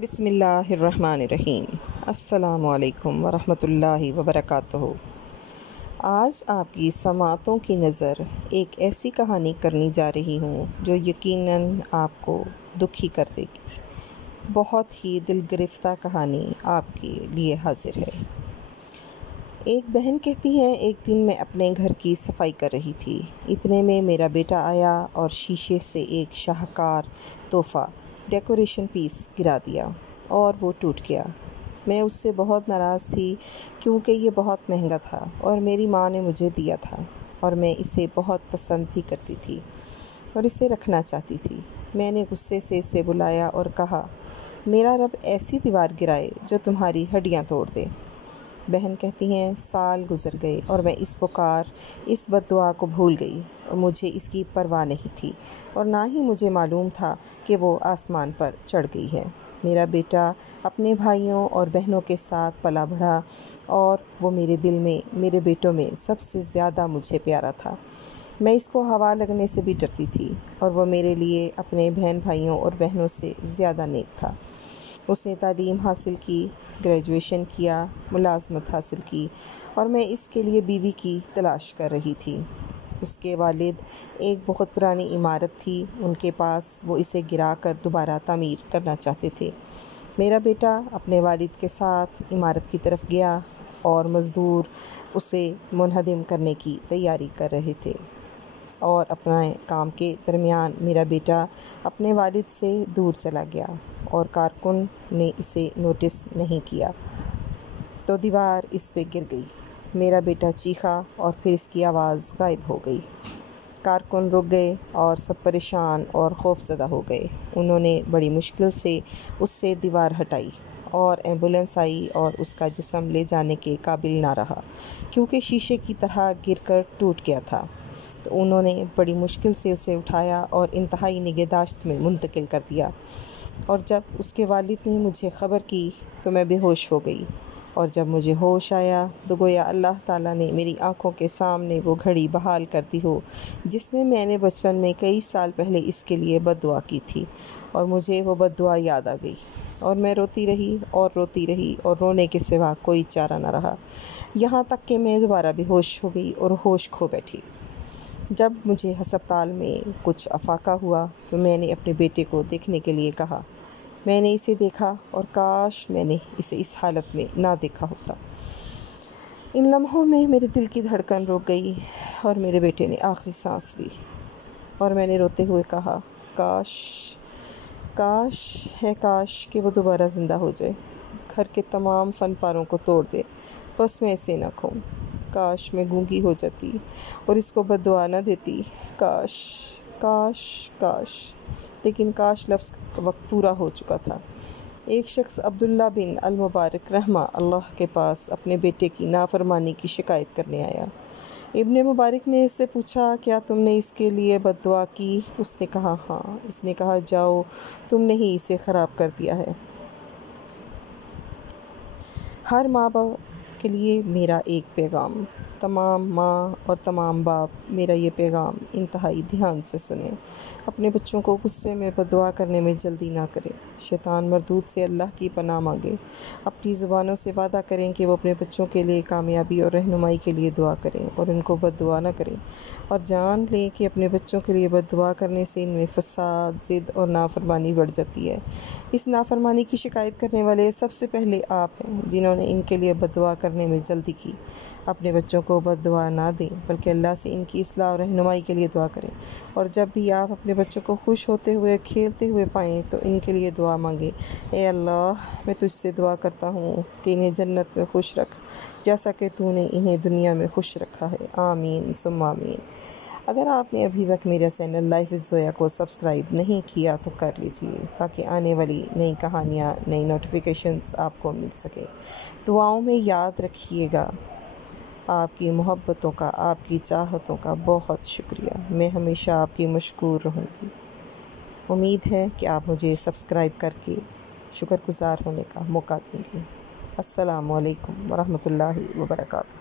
بسم اللہ الرحمن الرحیم۔ السلام علیکم ورحمۃ اللہ وبرکاتہ۔ آج آپ کی سماعتوں کی نظر ایک ایسی کہانی کرنے جا رہی ہوں جو یقیناً آپ کو دکھی کر دے گی۔ بہت ہی دل گرفتہ کہانی آپ کے لیے حاضر ہے۔ ایک بہن کہتی ہے، ایک دن میں اپنے گھر کی صفائی کر رہی تھی، اتنے میں میرا بیٹا آیا اور شیشے سے ایک شاہکار تحفہ ڈیکوریشن پیس گرا دیا اور وہ ٹوٹ گیا۔ میں اس سے بہت ناراض تھی کیونکہ یہ بہت مہنگا تھا اور میری ماں نے مجھے دیا تھا اور میں اسے بہت پسند بھی کرتی تھی اور اسے رکھنا چاہتی تھی۔ میں نے غصے سے اسے بلایا اور کہا، میرا رب ایسی دیوار گرائے جو تمہاری ہڈیاں توڑ دے۔ بہن کہتی ہیں، سال گزر گئے اور میں اس بد دعا کو بھول گئی اور مجھے اس کی پرواہ نہیں تھی اور نہ ہی مجھے معلوم تھا کہ وہ آسمان پر چڑھ گئی ہے۔ میرا بیٹا اپنے بھائیوں اور بہنوں کے ساتھ پلا بڑھا اور وہ میرے دل میں، میرے بیٹوں میں سب سے زیادہ مجھے پیارا تھا۔ میں اس کو ہوا لگنے سے بھی ڈرتی تھی اور وہ میرے لیے اپنے بہن بھائیوں اور بہنوں سے زیادہ نیک تھا۔ اس نے تعلیم حاصل کی، گریجویشن کیا، ملازمت حاصل کی اور میں اس کے لیے بیوی کی تلاش کر رہی تھی۔ اس کے والد ایک بہت پرانی عمارت تھی ان کے پاس، وہ اسے گرا کر دوبارہ تعمیر کرنا چاہتے تھے۔ میرا بیٹا اپنے والد کے ساتھ عمارت کی طرف گیا اور مزدور اسے منہدم کرنے کی تیاری کر رہے تھے اور اپنے کام کے درمیان میرا بیٹا اپنے والد سے دور چلا گیا اور کارکن نے اسے نوٹس نہیں کیا تو دیوار اس پہ گر گئی۔ میرا بیٹا چیخا اور پھر اس کی آواز غائب ہو گئی۔ کارکن رک گئے اور سب پریشان اور خوف زدہ ہو گئے۔ انہوں نے بڑی مشکل سے اس سے دیوار ہٹائی اور ایمبولینس آئی اور اس کا جسم لے جانے کے قابل نہ رہا کیونکہ شیشے کی طرح گر کر ٹوٹ گیا تھا۔ تو انہوں نے بڑی مشکل سے اسے اٹھایا اور انتہائی نگہداشت میں منتقل کر دیا، اور جب اس کے والد نے مجھے خبر کی تو میں بے ہوش ہو گئی، اور جب مجھے ہوش آیا تو گویا اللہ تعالیٰ نے میری آنکھوں کے سامنے وہ گھڑی بحال کر دی ہو جس میں نے بچپن میں کئی سال پہلے اس کے لیے بد دعا کی تھی، اور مجھے وہ بد دعا یاد آ گئی اور میں روتی رہی اور روتی رہی اور رونے کے سوا کوئی چارہ نہ رہا، یہاں تک کہ میں دوبارہ بے ہوش ہو گئی اور ہوش کھو بیٹھی۔ جب مجھے ہسپتال میں کچھ افاقہ ہوا تو میں نے اپنے بیٹے کو دیکھنے کے لیے کہا۔ میں نے اسے دیکھا اور کاش میں نے اسے اس حالت میں نہ دیکھا ہوتا۔ ان لمحوں میں میرے دل کی دھڑکن رک گئی اور میرے بیٹے نے آخری سانس لی اور میں نے روتے ہوئے کہا، کاش کہ وہ دوبارہ زندہ ہو جائے، گھر کے تمام فن پاروں کو توڑ دے، بس میں اسے نہ کھوں۔ کاش میں گونگی ہو جاتی اور اس کو بد دعا نہ دیتی۔ کاش لیکن کاش لفظ کا وقت پورا ہو چکا تھا۔ ایک شخص عبداللہ بن المبارک رحمہ اللہ کے پاس اپنے بیٹے کی نافرمانی کی شکایت کرنے آیا۔ ابن مبارک نے اس سے پوچھا، کیا تم نے اس کے لیے بد دعا کی؟ اس نے کہا، ہاں۔ اس نے کہا، جاؤ، تم نے ہی اسے خراب کر دیا ہے۔ ہر ماں باپ کے لیے میرا ایک پیغام، تمام ماں اور تمام باپ میرا یہ پیغام انتہائی دھیان سے سنیں۔ اپنے بچوں کو غصے میں بد دعا کرنے میں جلدی نہ کریں۔ شیطان مردود سے اللہ کی پناہ مانگیں۔ اپنی زبانوں سے وعدہ کریں کہ وہ اپنے بچوں کے لیے کامیابی اور رہنمائی کے لیے دعا کریں اور ان کو بد دعا نہ کریں، اور جان لیں کہ اپنے بچوں کے لیے بد دعا کرنے سے ان میں فساد، ضد اور نافرمانی بڑھ جاتی ہے۔ اس نافرمانی کی شکایت کرنے والے سب سے پہلے آپ ہیں جنہوں نے ان کے لیے بد دعا کرنے میں جلدی کی۔ اپنے بچوں کو بد دعا نہ دیں بلکہ اللہ سے ان کی اصلاح اور رہنمائی کے لیے دعا کریں، اور جب بھی آپ اپنے بچوں کو خوش ہوتے ہوئے، کھیلتے ہوئے پائیں تو ان کے لیے دعا مانگیں، اے اللہ، میں تجھ سے دعا کرتا ہوں کہ انہیں جنت میں خوش رکھ جیسا کہ تو نے انہیں دنیا میں خوش رکھا ہے۔ آمین ثم آمین۔ اگر آپ نے ابھی تک میرا چینل لائف وتھ زویا کو سبسکرائب نہیں کیا تو کر لیجئے تاکہ آنے والی نئی کہانیاں، نئی نوٹیفیکیشنز آپ کو مل سکے۔ دعاؤں میں یاد رکھیے گا۔ آپ کی محبتوں کا، آپ کی چاہتوں کا بہت شکریہ۔ میں ہمیشہ آپ کی مشکور رہوں گی۔ امید ہے کہ آپ مجھے سبسکرائب کر کے شکر گزار ہونے کا موقع دیں گے۔ السلام علیکم ورحمۃ اللہ وبرکاتہ۔